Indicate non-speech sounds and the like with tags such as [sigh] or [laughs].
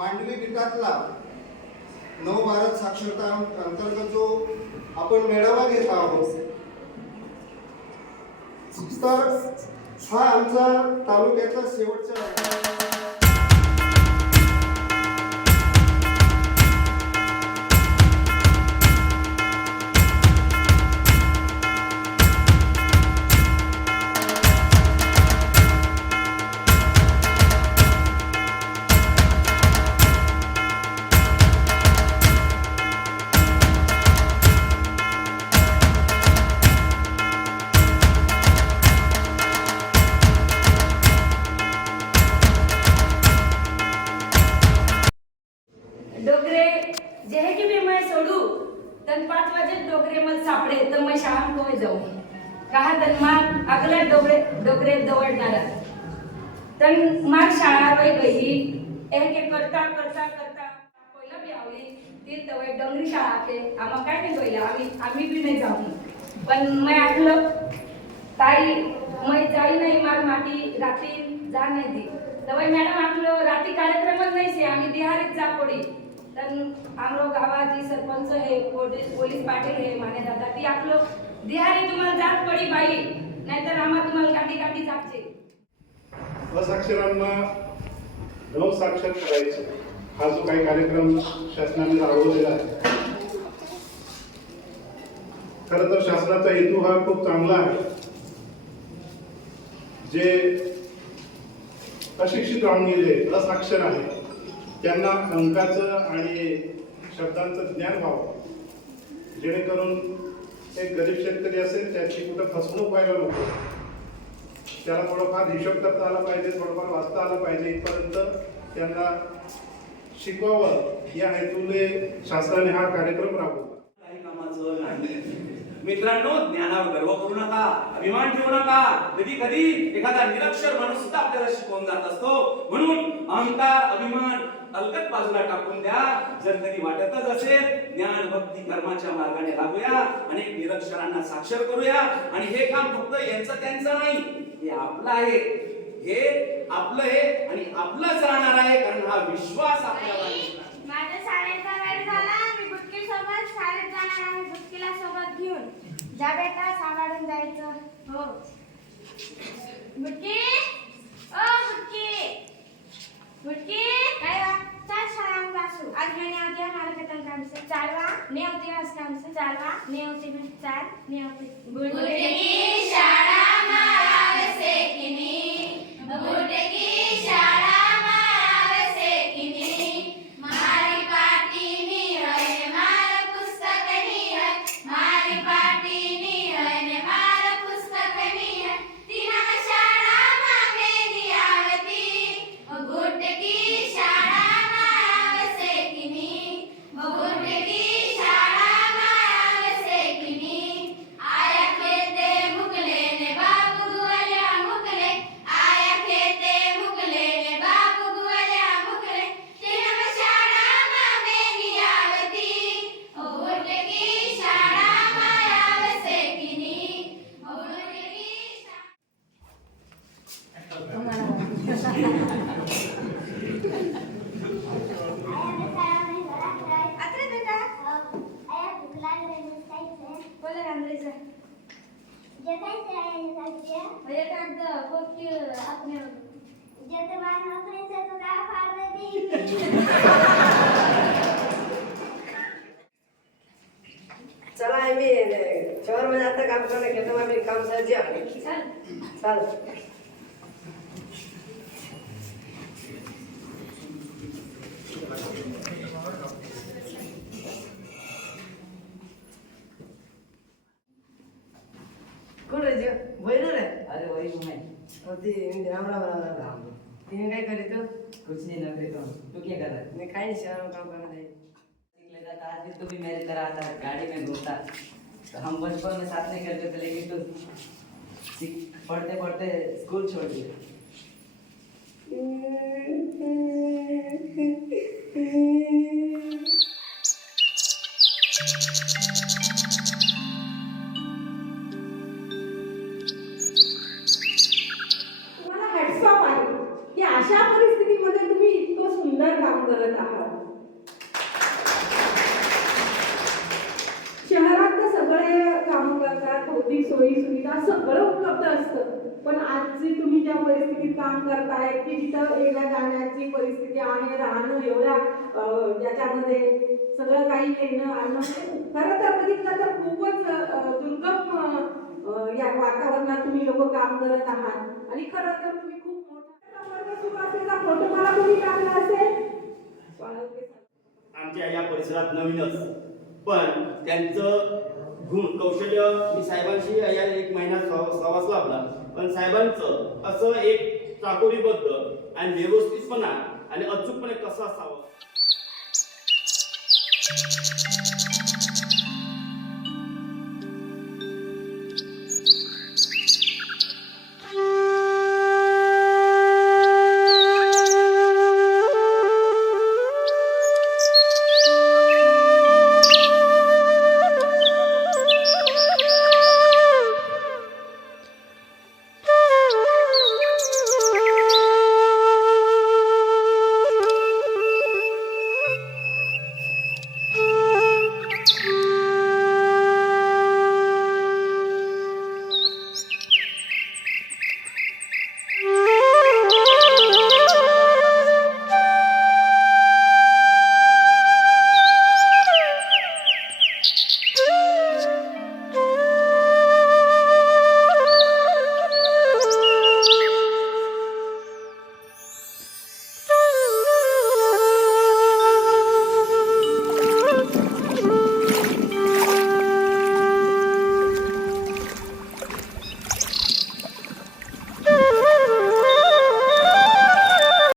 मांडवी गटातला नव भारत साक्षरता अंतर्गत जो आपण मेळावा घेत आहोत तर हा आमचा तालुक्याचा शेवटचा जे हे की मी मै सोडू? तन पाच वाजे डोगरे मल सापडे तर मै शाळा कोय जाऊ? कहा तन मार अगला डोगरे डोगरे दवडणारा. तन माग शाळा वय गई? एक एक करता करता करता पहिला बी आवली. ती तवय डोंगरी शाळा के आम्हा काय नाही गईला आम्ही आम्ही बी नाही जाऊ. पण मै आटलं ताई मै जाई नाही मार माटी रात्री जा नाही दी तवय मॅडम आपलं रात्री कार्यक्रमच नाही से आम्ही बिहारीत जा पडी तर आमरो गावाची सरपंच हे पोलीस पाटील हे माने दादा ती आपलं दिहारी तुम्हाला जात पडी बाई नाहीतर आम्हा तुम्हाला काठी गाठी जागचे असाक्षरांना नव साक्षर करायचं. हा जो काही कार्यक्रम शासनाने राबवलेला आहे. खर तर शासनाचा हेतू हा खूप चांगला आहे. जे अशिक्षित राहून गेले असाक्षर आहे त्यांना अंकाचं आणि शब्दांचं ज्ञान व्हावं. जेणेकरून एक गरीब शेतकरी असेल त्याची कुठं फसवणूक व्हायला नको. त्याला थोडंफार हिशोब करता आला पाहिजे थोडंफार वाचता आलं पाहिजे इथपर्यंत त्यांना शिकवावं. या हेतूने शासनाने हा कार्यक्रम राबवला. काही कामाचं नाही. मित्रांनो ज्ञानावर गर्व करू नका अभिमान ठेवू नका. कधी कधी एखादा निरक्षर माणूस सुद्धा आपल्याला शिकवून जात असतो. म्हणून अहंकार अभिमान अलगत बाजूला टाकून द्या. जर कधी वाटतच असेल ज्ञान भक्ती कर्माच्या मार्गाने लागूया अनेक निरक्षरांना साक्षर करूया. आणि हे काम फक्त यांचं त्यांचं नाही हे आपलं आहे. हे आपलं आहे आणि आपलंच राहणार आहे कारण हा विश्वास आपल्याला माझ्या शाळेचा वेळ झाला. मी बुटकी सोबत शाळेत जाणार आहे बुटकीला सोबत घेऊन. जा बेटा सांभाळून जायचं. हो. बुटकी? ओ बुटकी! बुटकी काय वा? चाल शाळा जासू आज मैंने आ दिया हमारे वेतन काम से चालवा ने होती है काम से चालवा ने होती है चाल ने होती. बुटकी चला आम्ही शहरमध्ये आता काम करायला घेतो आम्ही काम सहजी आहे चल चाल कुठे बहिण रे अरे वही हूँ मैं होती राम राम राम राम तिने काय करीत? कुछ नहीं लग रही तो तू क्या कर रहा है मी काही नाही शहर में काम करत आहे. सीख लेता था आज भी तू भी मेरी तरह आता गाड़ी में घूमता तो हम बचपन में साथ नहीं करते थे लेकिन तू पढ़ते पढ़ते स्कूल छोड़ दिया [laughs] की अशा परिस्थितीमध्ये तुम्ही इतकं सुंदर काम करत आहात. शहरात तर सगळे काम करतात भौतिक सोयी सुविधा सगळं उपलब्ध असतं. पण आजची तुम्ही ज्या परिस्थितीत काम करताय की जिथं येण्या जाण्याची परिस्थिती आहे राहणं एवढ्या याच्यामध्ये सगळं काही येणं आणणं खरं तर बघितलं तर खूपच दुर्गम या वातावरणात तुम्ही लोक काम करत आहात. आणि खरं तर तुम्ही खूप आमच्या या परिसरात नवीनच. पण त्यांचं गुण कौशल्य मी साहेबांशी या एक महिना सहवास लाभला. पण साहेबांचं असं एक चाकोरीबद्ध आणि व्यवस्थितपणा आणि अचूकपणे कसं असावं?